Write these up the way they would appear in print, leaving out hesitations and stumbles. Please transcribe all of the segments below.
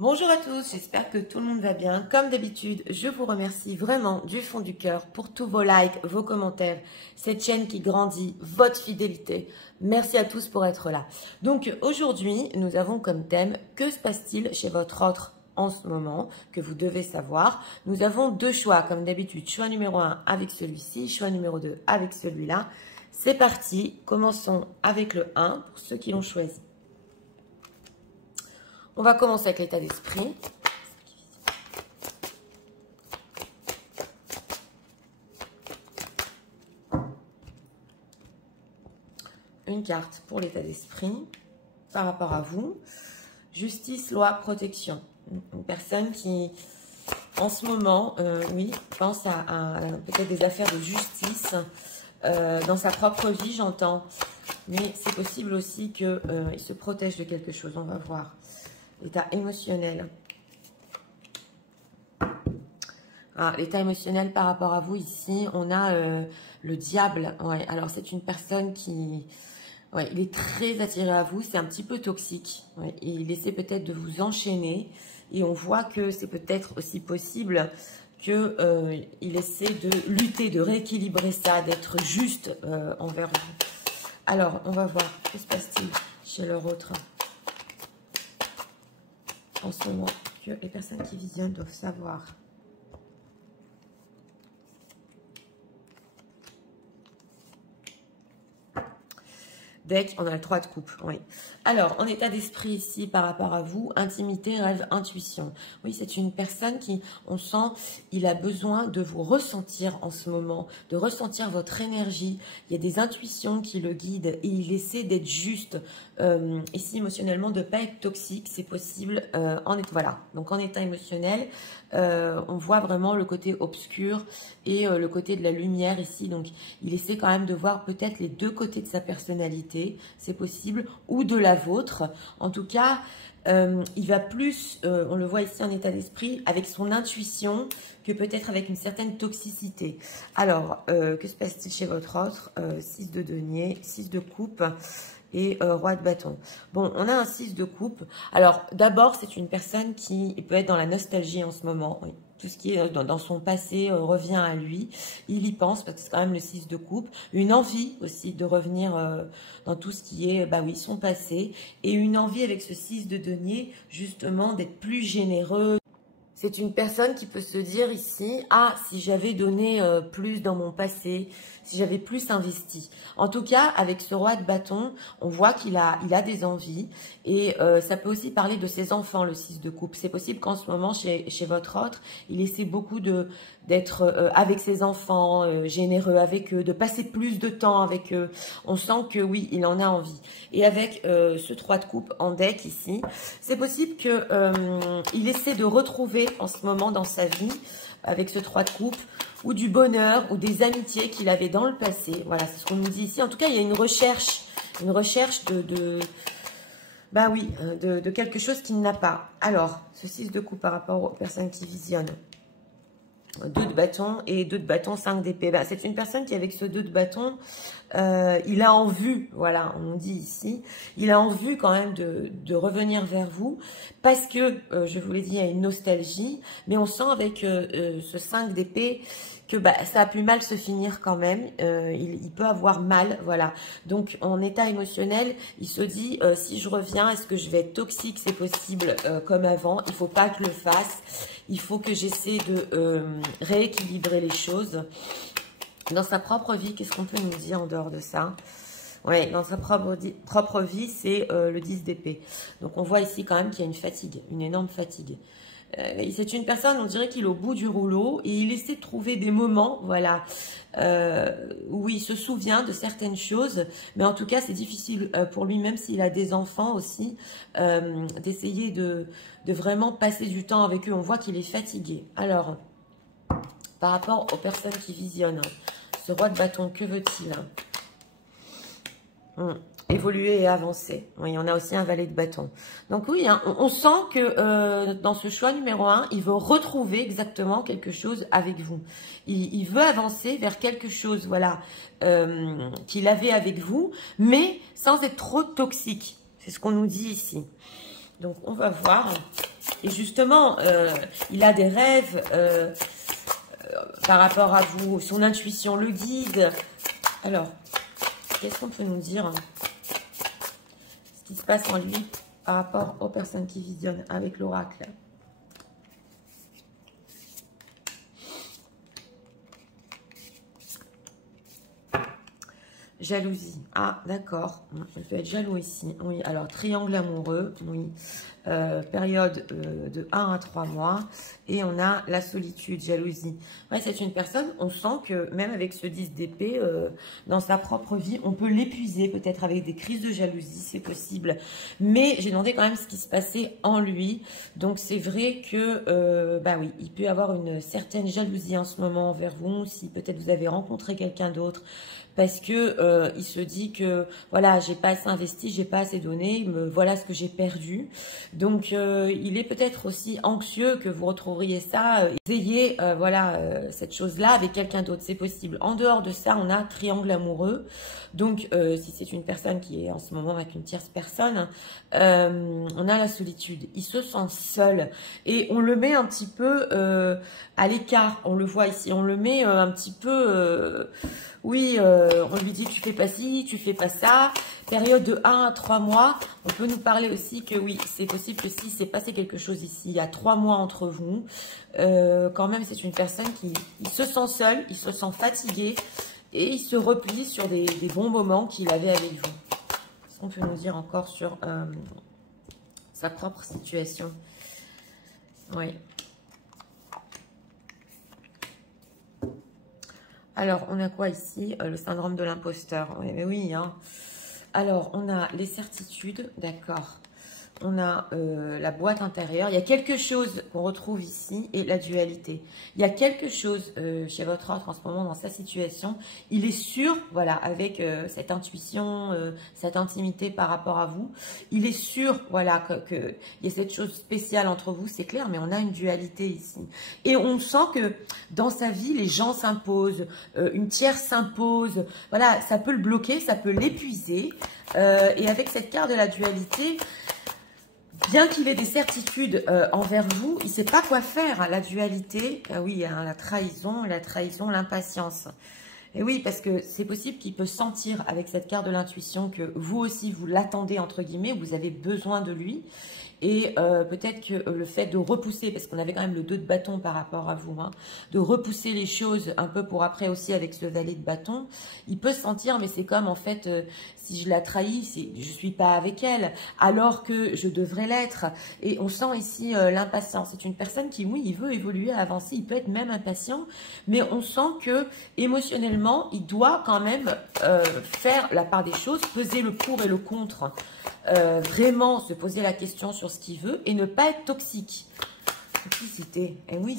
Bonjour à tous, j'espère que tout le monde va bien. Comme d'habitude, je vous remercie vraiment du fond du cœur pour tous vos likes, vos commentaires, cette chaîne qui grandit, votre fidélité. Merci à tous pour être là. Donc aujourd'hui, nous avons comme thème « Que se passe-t-il chez votre autre en ce moment ?» que vous devez savoir. Nous avons deux choix, comme d'habitude. Choix numéro 1 avec celui-ci, choix numéro 2 avec celui-là. C'est parti, commençons avec le 1 pour ceux qui l'ont choisi. On va commencer avec l'état d'esprit. Une carte pour l'état d'esprit par rapport à vous. Justice, loi, protection. Une personne qui, en ce moment, oui, pense à peut-être des affaires de justice dans sa propre vie, j'entends. Mais c'est possible aussi qu'il se protège de quelque chose. On va voir. L'état émotionnel. L'état émotionnel par rapport à vous, ici, on a le diable. Ouais, alors, c'est une personne qui... Ouais, il est très attiré à vous. C'est un petit peu toxique. Ouais, et il essaie peut-être de vous enchaîner. Et on voit que c'est peut-être aussi possible qu'il essaie de lutter, de rééquilibrer ça, d'être juste envers vous. Alors, on va voir. Que se passe-t-il chez leur autre en ce moment, que les personnes qui visionnent doivent savoir. Deck, on a le 3 de coupe, oui. Alors, en état d'esprit ici, par rapport à vous, intimité, rêve, intuition. Oui, c'est une personne qui, on sent, il a besoin de vous ressentir en ce moment, de ressentir votre énergie. Il y a des intuitions qui le guident et il essaie d'être juste, ici, émotionnellement, de ne pas être toxique, c'est possible. Voilà, donc en état émotionnel, on voit vraiment le côté obscur et le côté de la lumière ici. Donc, il essaie quand même de voir peut-être les deux côtés de sa personnalité. C'est possible, ou de la vôtre. En tout cas, il va plus, on le voit ici en état d'esprit, avec son intuition que peut-être avec une certaine toxicité. Alors, que se passe-t-il chez votre autre 6 de denier, 6 de coupe et roi de bâton. Bon, on a un 6 de coupe. Alors, d'abord, c'est une personne qui peut être dans la nostalgie en ce moment. Oui. Tout ce qui est dans son passé revient à lui. Il y pense parce que c'est quand même le 6 de coupe. Une envie aussi de revenir dans tout ce qui est bah oui, son passé. Et une envie avec ce 6 de denier, justement, d'être plus généreux. C'est une personne qui peut se dire ici, ah, si j'avais donné plus dans mon passé, si j'avais plus investi. En tout cas, avec ce roi de bâton, on voit qu'il a des envies. Et ça peut aussi parler de ses enfants, le 6 de coupe. C'est possible qu'en ce moment, chez votre autre, il essaie beaucoup d'être avec ses enfants, généreux avec eux, de passer plus de temps avec eux. On sent que oui, il en a envie. Et avec ce 3 de coupe en deck ici, c'est possible qu'il essaie de retrouver en ce moment dans sa vie, avec ce 3 de coupe, ou du bonheur, ou des amitiés qu'il avait dans le passé. Voilà, c'est ce qu'on nous dit ici. En tout cas, il y a une recherche bah oui, de quelque chose qu'il n'a pas. Alors, ce 6 de coupe par rapport aux personnes qui visionnent. 2 de bâton et 2 de bâton, 5 d'épée. Bah, c'est une personne qui, avec ce 2 de bâton, il a en vue, voilà, on dit ici, il a en vue quand même de revenir vers vous, parce que, je vous l'ai dit, il y a une nostalgie, mais on sent avec ce 5 d'épée que bah, ça a pu mal se finir quand même, il peut avoir mal, voilà. Donc, en état émotionnel, il se dit, si je reviens, est-ce que je vais être toxique? C'est possible comme avant, il ne faut pas que je le fasse, il faut que j'essaie de rééquilibrer les choses. Dans sa propre vie, qu'est-ce qu'on peut nous dire en dehors de ça? Ouais, dans sa propre vie, c'est le 10 d'épée. Donc, on voit ici quand même qu'il y a une fatigue, une énorme fatigue. C'est une personne, on dirait qu'il est au bout du rouleau et il essaie de trouver des moments, voilà, où il se souvient de certaines choses. Mais en tout cas, c'est difficile pour lui, même s'il a des enfants aussi, d'essayer de vraiment passer du temps avec eux. On voit qu'il est fatigué. Alors, par rapport aux personnes qui visionnent, ce roi de bâton, que veut-il? Évoluer et avancer. Oui, on a aussi un valet de bâton. Donc oui, hein, on sent que dans ce choix numéro 1, il veut retrouver exactement quelque chose avec vous. Il veut avancer vers quelque chose, voilà, qu'il avait avec vous, mais sans être trop toxique. C'est ce qu'on nous dit ici. Donc on va voir Et justement, il a des rêves par rapport à vous. Son intuition le guide. Alors, qu'est-ce qu'on peut nous dire? Ce qui se passe en lui par rapport aux personnes qui visionnent avec l'oracle. Jalousie. Ah, d'accord. Il peut être jaloux ici. Oui, alors triangle amoureux. Oui. Période de 1 à 3 mois. Et on a la solitude, jalousie. Ouais, c'est une personne, on sent que même avec ce 10 d'épée, dans sa propre vie, on peut l'épuiser peut-être avec des crises de jalousie, c'est possible. Mais j'ai demandé quand même ce qui se passait en lui. Donc c'est vrai que, bah oui, il peut y avoir une certaine jalousie en ce moment envers vous. Si peut-être vous avez rencontré quelqu'un d'autre. Parce que il se dit que voilà, j'ai pas assez investi, j'ai pas assez donné, voilà ce que j'ai perdu. Donc il est peut-être aussi anxieux que vous retrouveriez ça, vous ayez voilà cette chose-là avec quelqu'un d'autre, c'est possible. En dehors de ça, on a triangle amoureux. Donc si c'est une personne qui est en ce moment avec une tierce personne, on a la solitude. Il se sent seul et on le met un petit peu à l'écart. On le voit ici, on le met un petit peu oui, on lui dit tu fais pas ci, tu fais pas ça. Période de 1 à 3 mois. On peut nous parler aussi que oui, c'est possible que si s'est passé quelque chose ici, il y a 3 mois entre vous, quand même c'est une personne qui il se sent seul, il se sent fatigué et il se replie sur des bons moments qu'il avait avec vous. Qu'est-ce qu'on peut nous dire encore sur sa propre situation? Oui. Alors, on a quoi ici? Le syndrome de l'imposteur. Oui, mais oui, hein. Alors, on a les certitudes, d'accord. On a la boîte intérieure. Il y a quelque chose qu'on retrouve ici et la dualité. Il y a quelque chose chez votre autre en ce moment dans sa situation. Il est sûr, voilà, avec cette intuition, cette intimité par rapport à vous. Il est sûr, voilà, que y a cette chose spéciale entre vous, c'est clair, mais on a une dualité ici. Et on sent que dans sa vie, les gens s'imposent, une tierce s'impose. Voilà, ça peut le bloquer, ça peut l'épuiser. Et avec cette carte de la dualité, bien qu'il ait des certitudes envers vous, il ne sait pas quoi faire. La dualité, oui, hein, la trahison, l'impatience. Et oui, parce que c'est possible qu'il peut sentir avec cette carte de l'intuition que vous aussi, vous l'attendez, entre guillemets, vous avez besoin de lui. Et peut-être que le fait de repousser, parce qu'on avait quand même le 2 de bâton par rapport à vous, hein, de repousser les choses un peu pour après aussi avec ce valet de bâton, il peut se sentir, mais c'est comme en fait, si je la trahis, je suis pas avec elle, alors que je devrais l'être. Et on sent ici l'impatience. C'est une personne qui, oui, il veut évoluer, avancer, il peut être même impatient, mais on sent que émotionnellement, il doit quand même faire la part des choses, peser le pour et le contre. Vraiment se poser la question sur ce qu'il veut et ne pas être toxique. Toxicité. Et oui,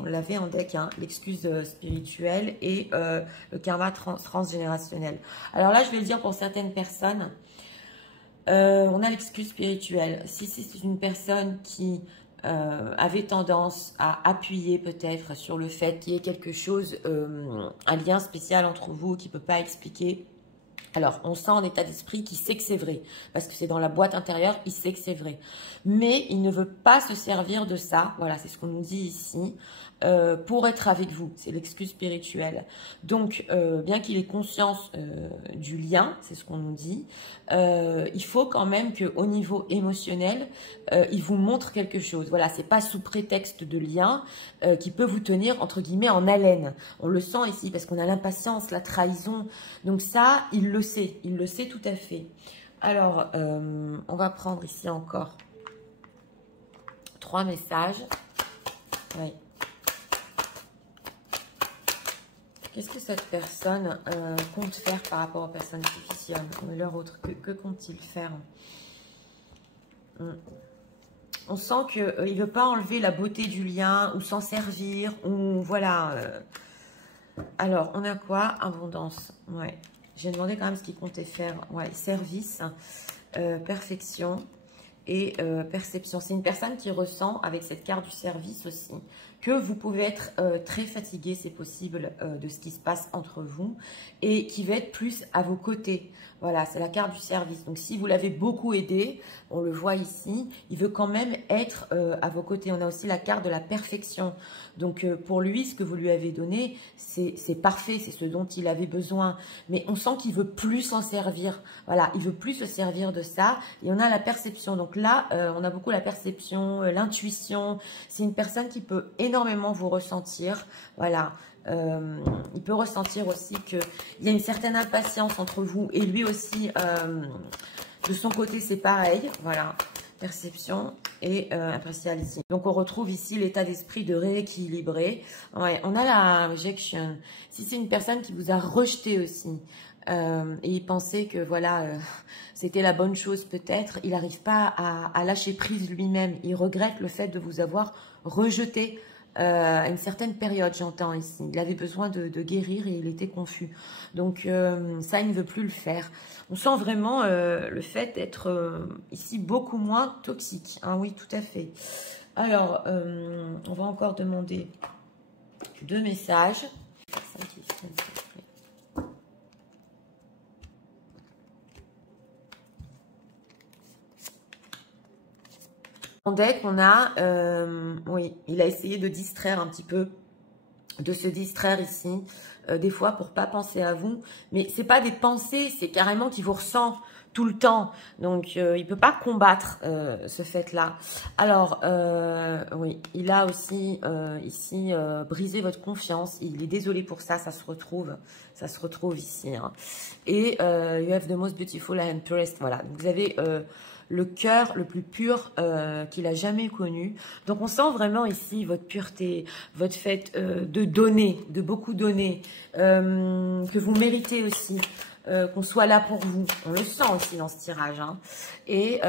on l'avait en deck, hein, l'excuse spirituelle et le karma transgénérationnel. Alors là, je vais le dire pour certaines personnes, on a l'excuse spirituelle. Si c'est une personne qui avait tendance à appuyer peut-être sur le fait qu'il y ait quelque chose, un lien spécial entre vous qui ne peut pas expliquer. Alors, on sent en état d'esprit qu'il sait que c'est vrai, parce que c'est dans la boîte intérieure, il sait que c'est vrai. Mais il ne veut pas se servir de ça, voilà, c'est ce qu'on nous dit ici, pour être avec vous. C'est l'excuse spirituelle. Donc, bien qu'il ait conscience du lien, c'est ce qu'on nous dit, il faut quand même qu'au niveau émotionnel, il vous montre quelque chose. Voilà, c'est pas sous prétexte de lien qui peut vous tenir, entre guillemets, en haleine. On le sent ici, parce qu'on a l'impatience, la trahison. Donc ça, il le sait tout à fait. Alors, on va prendre ici encore 3 messages. Oui. Qu'est-ce que cette personne compte faire par rapport aux personnes qui visionnent ou leur autre? Que compte-t-il faire? On sent qu'il ne veut pas enlever la beauté du lien ou s'en servir. Ou voilà. Alors, on a quoi? Abondance. Ouais. J'ai demandé quand même ce qu'il comptait faire. Ouais. Service, perfection et perception. C'est une personne qui ressent, avec cette carte du service aussi, que vous pouvez être très fatigué, c'est possible, de ce qui se passe entre vous et qui va être plus à vos côtés. Voilà, c'est la carte du service. Donc, si vous l'avez beaucoup aidé, on le voit ici, il veut quand même être à vos côtés. On a aussi la carte de la perfection. Donc, pour lui, ce que vous lui avez donné, c'est parfait, c'est ce dont il avait besoin. Mais on sent qu'il veut plus s'en servir. Voilà, il veut plus se servir de ça. Et on a la perception. Donc là, on a beaucoup la perception, l'intuition. C'est une personne qui peut énormément vous ressentir. Voilà. Il peut ressentir aussi qu'il y a une certaine impatience entre vous et lui aussi, de son côté, c'est pareil. Voilà, perception et impartiality. Donc, on retrouve ici l'état d'esprit de rééquilibrer. Ouais, on a la rejection. Si c'est une personne qui vous a rejeté aussi, et il pensait que voilà, c'était la bonne chose peut-être, il n'arrive pas à lâcher prise lui-même. Il regrette le fait de vous avoir rejeté à une certaine période, j'entends ici. Il avait besoin de guérir et il était confus. Donc, ça, il ne veut plus le faire. On sent vraiment le fait d'être ici beaucoup moins toxique. Hein, oui, tout à fait. Alors, on va encore demander 2 messages. En deck, on a, oui, il a essayé de distraire un petit peu, de se distraire ici, des fois pour pas penser à vous. Mais c'est pas des pensées, c'est carrément qu'il vous ressent tout le temps. Donc, il peut pas combattre ce fait-là. Alors, oui, il a aussi ici brisé votre confiance. Il est désolé pour ça, ça se retrouve ici. Hein. Et you have the most beautiful and purest. Voilà, donc vous avez le cœur le plus pur qu'il a jamais connu. Donc, on sent vraiment ici votre pureté, votre fait de donner, de beaucoup donner, que vous méritez aussi. Qu'on soit là pour vous. On le sent aussi dans ce tirage. Hein. Et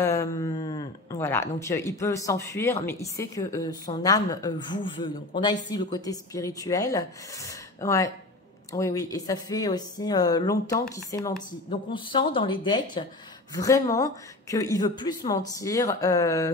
voilà, donc il peut s'enfuir, mais il sait que son âme vous veut. Donc on a ici le côté spirituel. Ouais, oui, oui. Et ça fait aussi longtemps qu'il s'est menti. Donc on sent dans les decks vraiment qu'il veut plus mentir,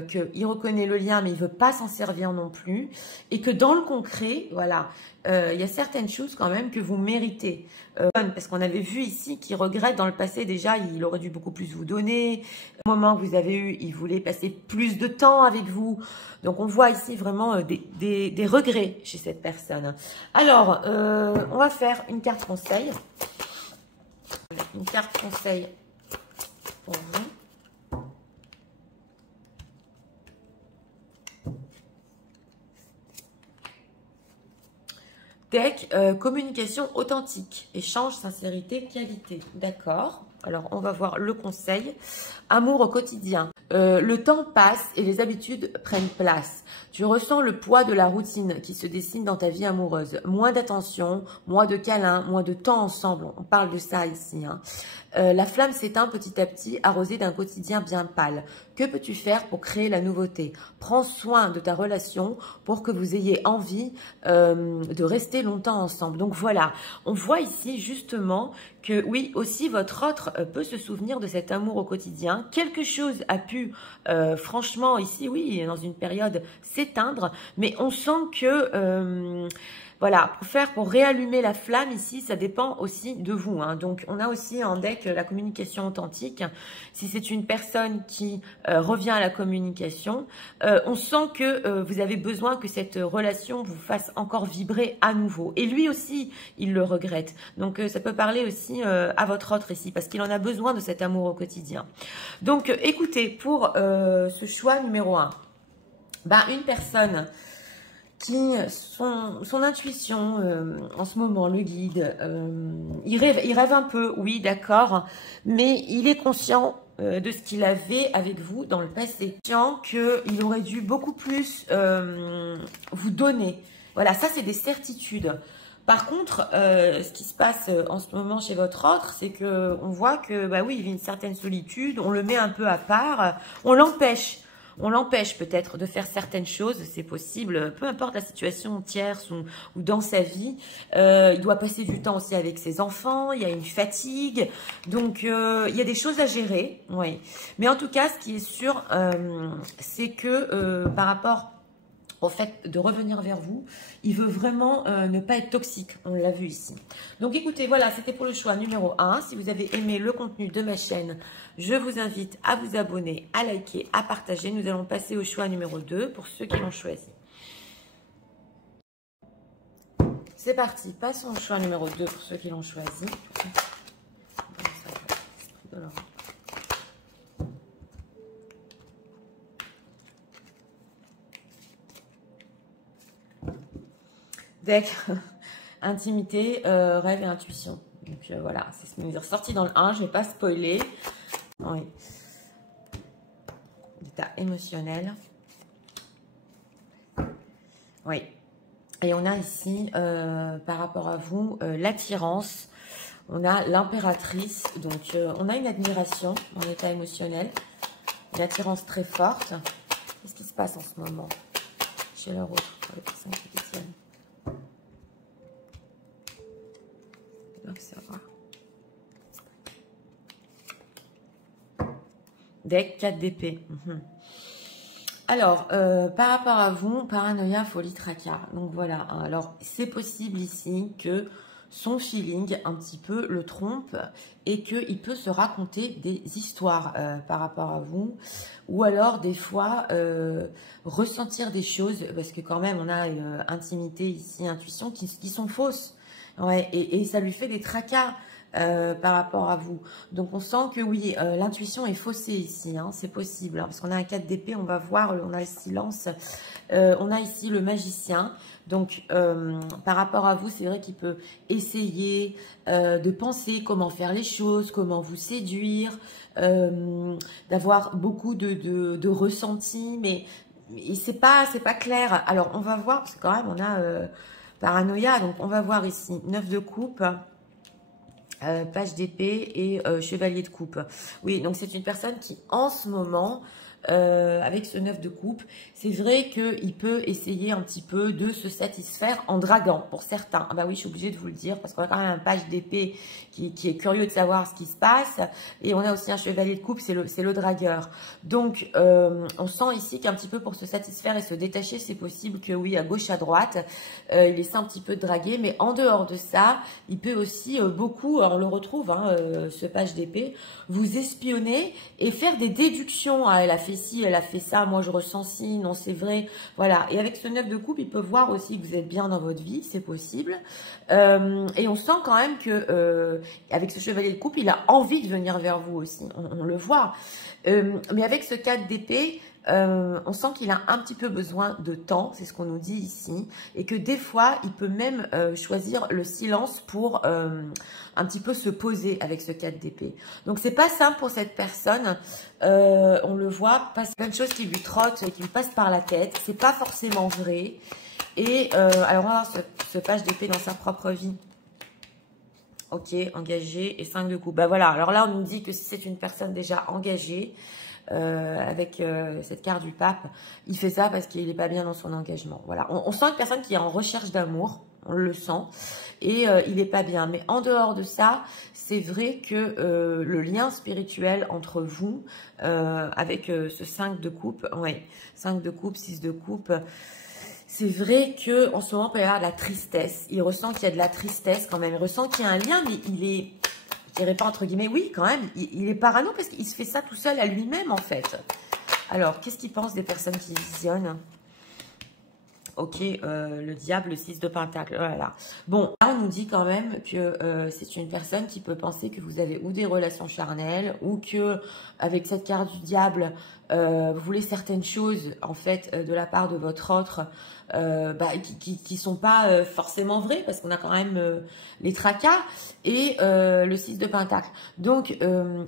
qu'il reconnaît le lien, mais il veut pas s'en servir non plus. Et que dans le concret, voilà, il y a certaines choses quand même que vous méritez. Parce qu'on avait vu ici qu'il regrette dans le passé déjà, il aurait dû beaucoup plus vous donner. Au moment que vous avez eu, il voulait passer plus de temps avec vous. Donc on voit ici vraiment des regrets chez cette personne. Alors, on va faire une carte conseil. Une carte conseil pour vous. Deck, communication authentique, échange, sincérité, qualité. D'accord. Alors, on va voir le conseil. Amour au quotidien. Le temps passe et les habitudes prennent place. Tu ressens le poids de la routine qui se dessine dans ta vie amoureuse. Moins d'attention, moins de câlins, moins de temps ensemble. On parle de ça ici. Hein. La flamme s'éteint petit à petit, arrosée d'un quotidien bien pâle. Que peux-tu faire pour créer la nouveauté? Prends soin de ta relation pour que vous ayez envie de rester longtemps ensemble. Donc voilà, on voit ici justement que oui, aussi votre autre peut se souvenir de cet amour au quotidien. Quelque chose a pu, franchement, ici, oui, dans une période, s'éteindre, mais on sent que... voilà, pour réallumer la flamme ici, ça dépend aussi de vous. Hein. Donc, on a aussi en deck la communication authentique. Si c'est une personne qui revient à la communication, on sent que vous avez besoin que cette relation vous fasse encore vibrer à nouveau. Et lui aussi, il le regrette. Donc, ça peut parler aussi à votre autre ici, parce qu'il en a besoin de cet amour au quotidien. Donc, écoutez, pour ce choix numéro 1, ben, une personne... qui, son intuition, en ce moment, le guide, il rêve un peu, oui, d'accord, mais il est conscient de ce qu'il avait avec vous dans le passé, conscient qu'il aurait dû beaucoup plus vous donner. Voilà, ça, c'est des certitudes. Par contre, ce qui se passe en ce moment chez votre autre, c'est que on voit que, bah oui, il vit une certaine solitude, on le met un peu à part, on l'empêche. On l'empêche peut-être de faire certaines choses, c'est possible, peu importe la situation tierce ou dans sa vie. Il doit passer du temps aussi avec ses enfants, il y a une fatigue, donc il y a des choses à gérer. Oui. Mais en tout cas, ce qui est sûr, c'est que par rapport au fait de revenir vers vous. Il veut vraiment ne pas être toxique, on l'a vu ici. Donc écoutez, voilà, c'était pour le choix numéro 1. Si vous avez aimé le contenu de ma chaîne, je vous invite à vous abonner, à liker, à partager. Nous allons passer au choix numéro 2 pour ceux qui l'ont choisi. C'est parti, passons au choix numéro 2 pour ceux qui l'ont choisi. Deck, intimité, rêve et intuition. Donc voilà, c'est ce qui nous est ressorti dans le 1, je ne vais pas spoiler. Oui. État émotionnel. Oui. Et on a ici, par rapport à vous, l'attirance. On a l'impératrice. Donc, on a une admiration en état émotionnel. Une attirance très forte. Qu'est-ce qui se passe en ce moment chez leur autre, pour les personnes qui détiennent? Observoir. Deck 4 d'épée. Alors, par rapport à vous, paranoïa, folie, tracas. Donc voilà, hein. Alors c'est possible ici que son feeling un petit peu le trompe et qu'il peut se raconter des histoires par rapport à vous. Ou alors des fois ressentir des choses, parce que quand même on a intimité ici, intuition, qui sont fausses. Ouais, et ça lui fait des tracas. Par rapport à vous. Donc on sent que oui, l'intuition est faussée ici, hein, c'est possible, hein, parce qu'on a un 4 d'épée, on va voir, on a le silence, on a ici le magicien. Donc par rapport à vous, c'est vrai qu'il peut essayer de penser comment faire les choses, comment vous séduire, d'avoir beaucoup de ressentis, mais c'est pas clair. Alors on va voir, parce que quand même on a paranoïa, donc on va voir ici 9 de coupe. Page d'épée et chevalier de coupe. Oui, donc c'est une personne qui, en ce moment, avec ce 9 de coupe, c'est vrai qu'il peut essayer un petit peu de se satisfaire en draguant, pour certains. Ah bah oui, je suis obligée de vous le dire, parce qu'on a quand même un page d'épée qui est curieux de savoir ce qui se passe. Et on a aussi un chevalier de coupe, c'est le dragueur. Donc, on sent ici qu'un petit peu pour se satisfaire et se détacher, c'est possible que oui, à gauche, à droite, il essaie un petit peu de draguer. Mais en dehors de ça, il peut aussi beaucoup, on le retrouve, hein, ce page d'épée, vous espionner et faire des déductions. Ah, elle a fait ci, elle a fait ça, moi je ressens ci, non c'est vrai. Voilà, et avec ce 9 de coupe, il peut voir aussi que vous êtes bien dans votre vie, c'est possible. Et on sent quand même que avec ce chevalier de coupe, il a envie de venir vers vous aussi, on le voit. Mais avec ce 4 d'épée, on sent qu'il a un petit peu besoin de temps, c'est ce qu'on nous dit ici, et que des fois, il peut même choisir le silence pour un petit peu se poser avec ce 4 d'épée. Donc, c'est pas simple pour cette personne, on le voit, passe plein de choses qui lui trottent, qui lui passent par la tête, c'est pas forcément vrai. Et alors, on va voir ce page d'épée dans sa propre vie. Ok, engagé et 5 de coupe. Bah voilà, alors là, on nous dit que si c'est une personne déjà engagée, avec cette carte du pape, il fait ça parce qu'il n'est pas bien dans son engagement. Voilà, on sent une personne qui est en recherche d'amour, on le sent, et il n'est pas bien. Mais en dehors de ça, c'est vrai que le lien spirituel entre vous, avec ce 5 de coupe, ouais, 5 de coupe, 6 de coupe, c'est vrai que en ce moment, il peut y avoir de la tristesse. Il ressent qu'il y a de la tristesse quand même. Il ressent qu'il y a un lien, mais il est, je dirais pas entre guillemets, oui, quand même, il est parano parce qu'il se fait ça tout seul à lui-même, en fait. Alors, qu'est-ce qu'il pense des personnes qui visionnent? Ok, le diable, le 6 de pentacle, oh là là. Bon, là, on nous dit quand même que c'est une personne qui peut penser que vous avez ou des relations charnelles ou que, avec cette carte du diable, vous voulez certaines choses, en fait, de la part de votre autre, qui sont pas forcément vraies, parce qu'on a quand même les tracas et le 6 de pentacle. Donc,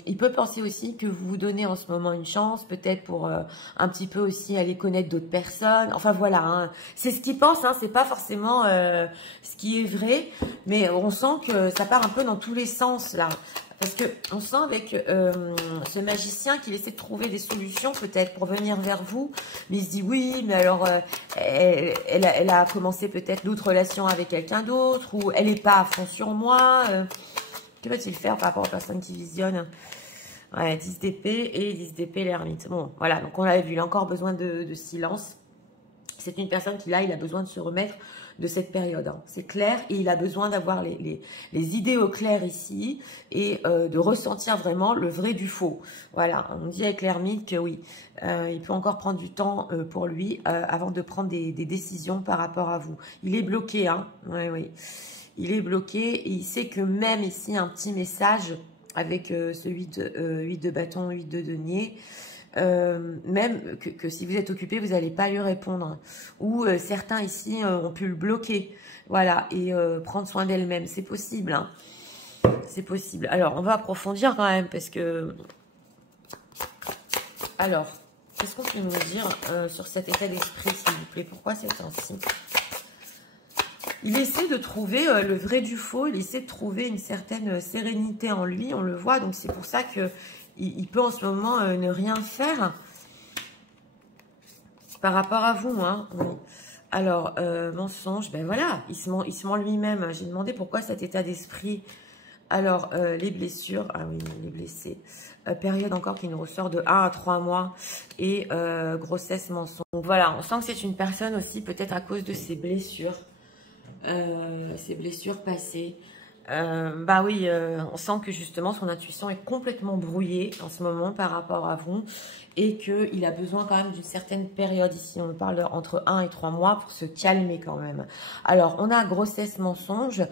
il peut penser aussi que vous vous donnez en ce moment une chance, peut-être pour un petit peu aussi aller connaître d'autres personnes. Enfin, voilà, hein. C'est ce qu'il pense, hein, c'est pas forcément ce qui est vrai, mais on sent que ça part un peu dans tous les sens, là. Parce que on sent avec ce magicien qu'il essaie de trouver des solutions peut-être pour venir vers vous. Mais il se dit oui, mais alors elle a commencé peut-être d'autres relations avec quelqu'un d'autre ou elle n'est pas à fond sur moi. Que va-t-il faire par rapport aux personnes qui visionnent? Ouais, 10 d'épée et 10 d'épée l'ermite. Bon, voilà, donc on l'avait vu, il a encore besoin de silence. C'est une personne qui, là, il a besoin de se remettre de cette période. Hein. C'est clair. Et il a besoin d'avoir les idées au clair ici et de ressentir vraiment le vrai du faux. Voilà. On dit avec l'ermite que oui, il peut encore prendre du temps pour lui avant de prendre des décisions par rapport à vous. Il est bloqué. Hein. Oui, oui. Il est bloqué et il sait que même ici, un petit message avec ce 8 de bâton, 8 de denier, même que si vous êtes occupé, vous n'allez pas lui répondre. Ou certains ici ont pu le bloquer, voilà, et prendre soin d'elle-même. C'est possible, hein. C'est possible. Alors, on va approfondir quand même, parce que... Alors, qu'est-ce qu'on peut nous dire sur cet état d'esprit, s'il vous plaît? Pourquoi c'est ainsi? Il essaie de trouver le vrai du faux, il essaie de trouver une certaine sérénité en lui, on le voit, donc c'est pour ça que il peut en ce moment ne rien faire par rapport à vous. Hein. Oui. Alors, mensonge, ben voilà, il se ment lui-même. J'ai demandé pourquoi cet état d'esprit. Alors, les blessures, ah oui, les blessés. Période encore qui nous ressort de 1 à 3 mois et grossesse, mensonge. Donc voilà, on sent que c'est une personne aussi, peut-être à cause de ses blessures passées. Bah oui, on sent que justement son intuition est complètement brouillée en ce moment par rapport à vous et qu'il a besoin quand même d'une certaine période ici. On parle entre 1 et 3 mois pour se calmer quand même. Alors, on a grossesse, mensonge.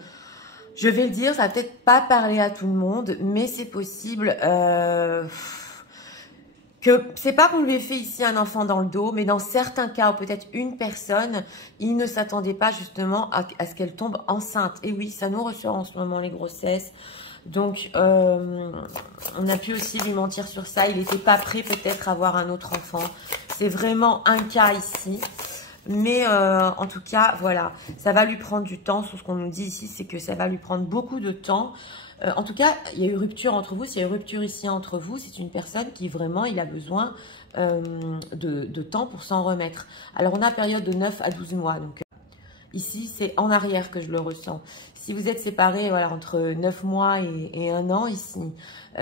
Je vais le dire, ça va peut-être pas parler à tout le monde, mais c'est possible que c'est pas qu'on lui ait fait ici un enfant dans le dos, mais dans certains cas, ou peut-être une personne, il ne s'attendait pas justement à ce qu'elle tombe enceinte. Et oui, ça nous ressort en ce moment les grossesses. Donc, on a pu aussi lui mentir sur ça. Il n'était pas prêt peut-être à avoir un autre enfant. C'est vraiment un cas ici. Mais en tout cas, voilà, ça va lui prendre du temps. Sur ce qu'on nous dit ici, c'est que ça va lui prendre beaucoup de temps. En tout cas, il y a eu rupture entre vous. S'il y a eu rupture ici entre vous, c'est une personne qui vraiment, il a besoin de temps pour s'en remettre. Alors, on a période de 9 à 12 mois. Donc, ici, c'est en arrière que je le ressens. Si vous êtes séparés voilà, entre 9 mois et 1 an ici,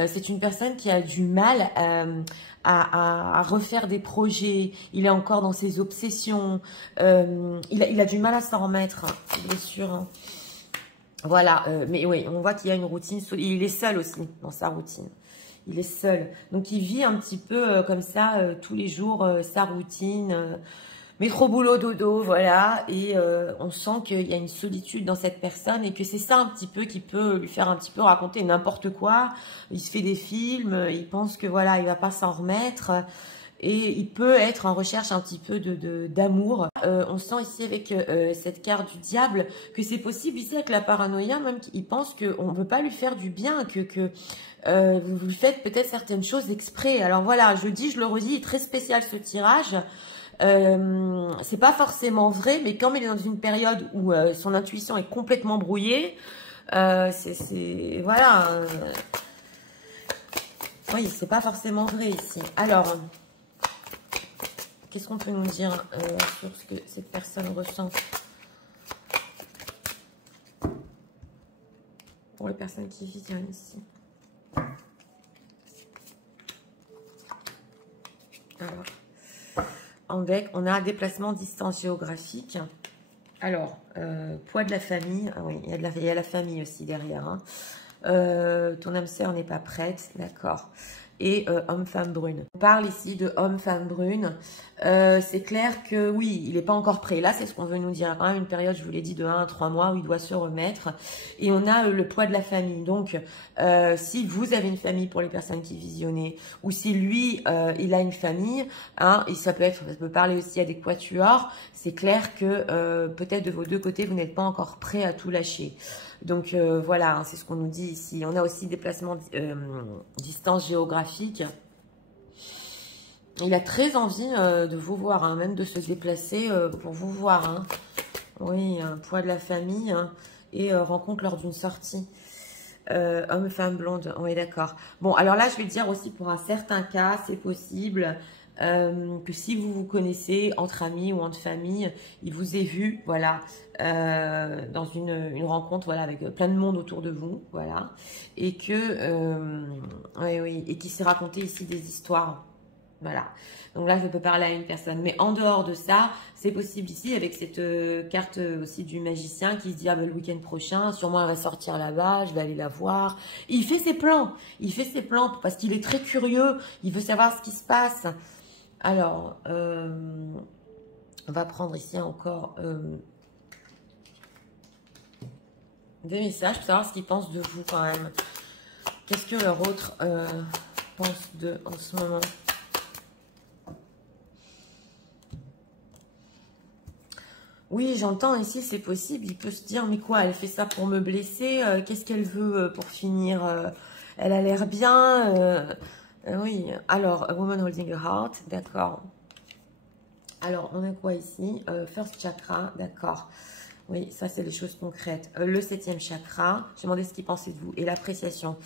c'est une personne qui a du mal à refaire des projets. Il est encore dans ses obsessions. Il a du mal à s'en remettre, bien sûr. Hein. Voilà, mais oui, on voit qu'il y a une routine. Il est seul aussi dans sa routine. Il est seul. Donc, il vit un petit peu comme ça, tous les jours, sa routine. Métro, boulot, dodo, voilà. Et on sent qu'il y a une solitude dans cette personne et que c'est ça un petit peu qui peut lui faire un petit peu raconter n'importe quoi. Il se fait des films, il pense que voilà, il va pas s'en remettre. Et il peut être en recherche un petit peu d'amour. On sent ici avec cette carte du diable que c'est possible ici avec la paranoïa, même qu'il pense qu'on ne veut pas lui faire du bien, que vous faites peut-être certaines choses exprès. Alors voilà, je dis, je le redis, il est très spécial ce tirage. C'est pas forcément vrai, mais comme il est dans une période où son intuition est complètement brouillée, c'est voilà. Oui, c'est pas forcément vrai ici. Alors, qu'est-ce qu'on peut nous dire sur ce que cette personne ressent pour les personnes qui visionnent ici? Alors, en deck, on a un déplacement distance géographique. Alors, poids de la famille. Ah oui, il y a la famille aussi derrière. Hein. Ton âme sœur n'est pas prête, d'accord. Et homme-femme brune. On parle ici de homme-femme brune. C'est clair que oui, il n'est pas encore prêt. Là, c'est ce qu'on veut nous dire. Hein, une période, je vous l'ai dit, de 1 à 3 mois où il doit se remettre. Et on a le poids de la famille. Donc, si vous avez une famille pour les personnes qui visionnaient, ou si lui, il a une famille, hein, et ça peut parler aussi à des quatuors, c'est clair que peut-être de vos deux côtés, vous n'êtes pas encore prêt à tout lâcher. Donc voilà, hein, c'est ce qu'on nous dit ici. On a aussi déplacement distance géographique. Il a très envie de vous voir, hein, même de se déplacer pour vous voir. Hein. Oui, un poids de la famille hein, et rencontre lors d'une sortie. Homme, femme, blonde, on est d'accord. Bon, alors là, je vais dire aussi pour un certain cas, c'est possible que si vous vous connaissez entre amis ou entre famille, il vous ait vu, voilà, dans une rencontre, voilà, avec plein de monde autour de vous, voilà, et que, oui, et qui s'est raconté ici des histoires. Voilà. Donc là, je peux parler à une personne. Mais en dehors de ça, c'est possible ici avec cette carte aussi du magicien qui se dit, ah ben le week-end prochain, sûrement elle va sortir là-bas, je vais aller la voir. Et il fait ses plans. Il fait ses plans parce qu'il est très curieux. Il veut savoir ce qui se passe. Alors, on va prendre ici encore des messages pour savoir ce qu'ils pensent de vous quand même. Qu'est-ce que leur autre pense d'eux en ce moment? Oui, j'entends ici, c'est possible. Il peut se dire, mais quoi, elle fait ça pour me blesser? Qu'est-ce qu'elle veut pour finir? Elle a l'air bien. Oui, alors, a woman holding a heart, d'accord. Alors, on a quoi ici? First chakra, d'accord. Oui, ça, c'est les choses concrètes. Le 7e chakra, j'ai demandé ce qu'il pensait de vous. Et l'appréciation.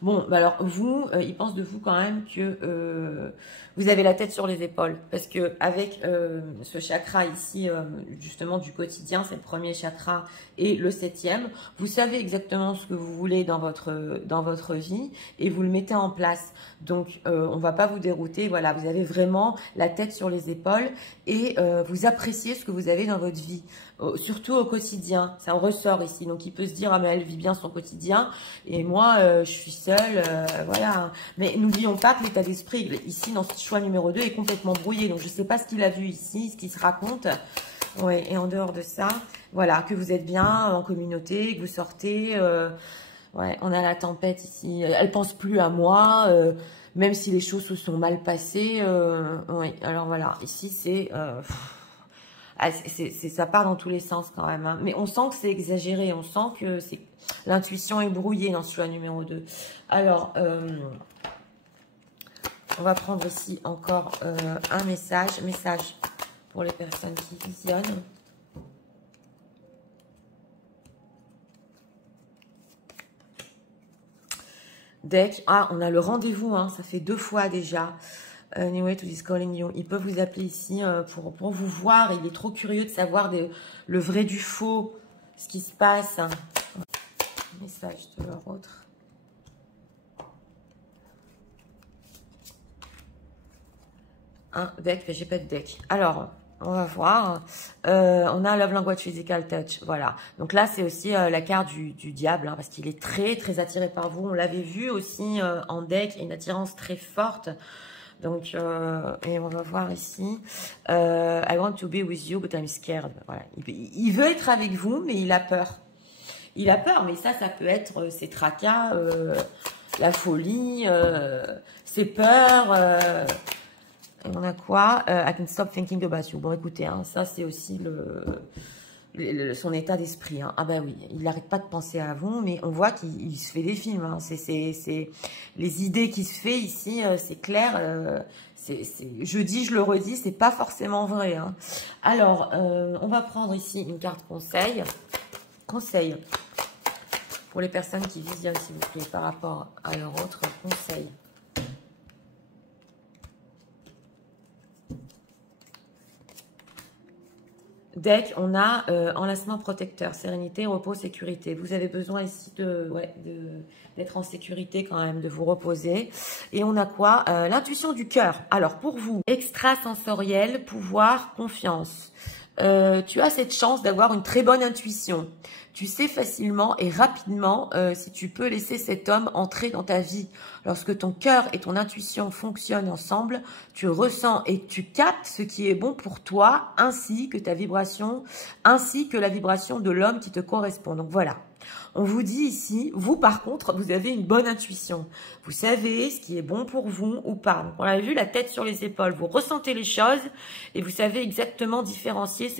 Bon, bah alors, vous, il pense de vous quand même que vous avez la tête sur les épaules. Parce que avec ce chakra ici, justement, du quotidien, c'est le premier chakra et le 7e, vous savez exactement ce que vous voulez dans votre vie et vous le mettez en place. Donc, on va pas vous dérouter. Voilà, vous avez vraiment la tête sur les épaules et vous appréciez ce que vous avez dans votre vie. Surtout au quotidien, ça en ressort ici. Donc, il peut se dire, ah, mais elle vit bien son quotidien et moi, je suis seule, voilà. Mais n'oublions pas que l'état d'esprit, ici, dans ce choix numéro 2, est complètement brouillé. Donc, je ne sais pas ce qu'il a vu ici, ce qu'il se raconte. Ouais, et en dehors de ça, voilà, que vous êtes bien en communauté, que vous sortez. Ouais, on a la tempête ici. Elle pense plus à moi, même si les choses se sont mal passées. Oui, alors voilà, ici, c'est... ça part dans tous les sens quand même. Hein. Mais on sent que c'est exagéré. On sent que l'intuition est brouillée dans ce choix numéro 2. Alors, on va prendre ici encore un message. Message pour les personnes qui visionnent. Deck. Ah, on a le rendez-vous. Hein, ça fait 2 fois déjà. Anyway, to this calling you. Il peut vous appeler ici pour vous voir. Il est trop curieux de savoir le vrai du faux, ce qui se passe. Message de leur autre. Un deck, mais j'ai pas de deck. Alors, on va voir. On a Love Language Physical Touch. Voilà. Donc là, c'est aussi la carte du diable, hein, parce qu'il est très, très attiré par vous. On l'avait vu aussi en deck. Il y a une attirance très forte. Donc, et on va voir ici. I want to be with you, but I'm scared. Voilà. Il veut être avec vous, mais il a peur. Il a peur, mais ça peut être ses tracas, la folie, ses peurs. Et on a quoi? I can stop thinking about you. Bon, écoutez, hein, ça, c'est aussi son état d'esprit. Hein. Ah ben oui, il n'arrête pas de penser à vous, mais on voit qu'il se fait des films. Hein. C'est les idées qu'il se fait ici, c'est clair. Je dis, je le redis, c'est pas forcément vrai. Hein. Alors, on va prendre ici une carte conseil. Conseil pour les personnes qui visionnent, s'il vous plaît, par rapport à leur autre conseil. Deck, on a enlacement protecteur, sérénité, repos, sécurité. Vous avez besoin ici d'être en sécurité quand même, de vous reposer. Et on a quoi? L'intuition du cœur. Alors pour vous, extrasensoriel, pouvoir, confiance. Tu as cette chance d'avoir une très bonne intuition. Tu sais facilement et rapidement si tu peux laisser cet homme entrer dans ta vie. Lorsque ton cœur et ton intuition fonctionnent ensemble, tu ressens et tu captes ce qui est bon pour toi, ainsi que ta vibration, ainsi que la vibration de l'homme qui te correspond. Donc voilà. On vous dit ici, vous par contre, vous avez une bonne intuition. Vous savez ce qui est bon pour vous ou pas. Donc, on a vu la tête sur les épaules. Vous ressentez les choses et vous savez exactement différencier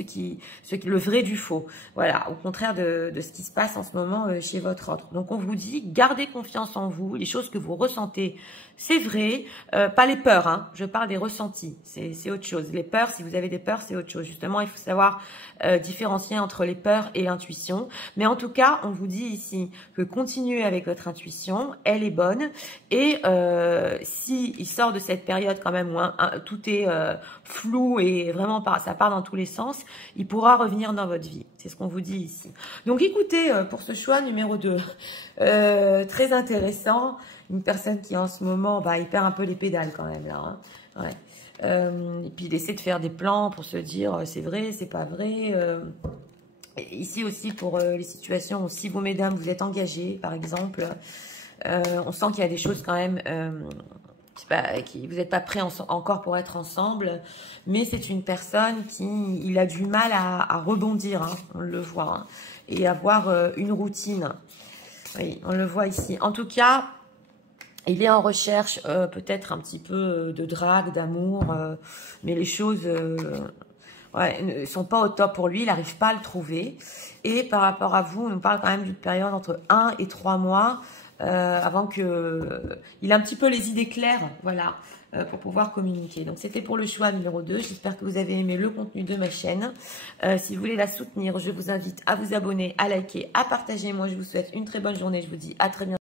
le vrai du faux. Voilà, au contraire de ce qui se passe en ce moment chez votre autre. Donc on vous dit, gardez confiance en vous, les choses que vous ressentez. C'est vrai, pas les peurs, hein. Je parle des ressentis, c'est autre chose. Les peurs, si vous avez des peurs, c'est autre chose. Justement, il faut savoir différencier entre les peurs et l'intuition. Mais en tout cas, on vous dit ici que continuez avec votre intuition, elle est bonne. Et si il sort de cette période quand même où tout est flou et vraiment ça part dans tous les sens, il pourra revenir dans votre vie. C'est ce qu'on vous dit ici. Donc écoutez, pour ce choix numéro 2, très intéressant. Une personne qui en ce moment, il perd un peu les pédales quand même là. Hein. Ouais. Et puis il essaie de faire des plans pour se dire c'est vrai, c'est pas vrai. Ici aussi pour les situations où si vous mesdames vous êtes engagées par exemple, on sent qu'il y a des choses quand même vous n'êtes pas prêts encore pour être ensemble, mais c'est une personne il a du mal à rebondir, hein, on le voit, hein, et avoir une routine. Oui, on le voit ici. En tout cas, il est en recherche peut-être un petit peu de drague, d'amour, mais les choses ne sont pas au top pour lui, il n'arrive pas à le trouver. Et par rapport à vous, on nous parle quand même d'une période entre 1 et 3 mois avant que il a un petit peu les idées claires, voilà, pour pouvoir communiquer. Donc c'était pour le choix numéro 2. J'espère que vous avez aimé le contenu de ma chaîne. Si vous voulez la soutenir, je vous invite à vous abonner, à liker, à partager. Moi, je vous souhaite une très bonne journée. Je vous dis à très bientôt.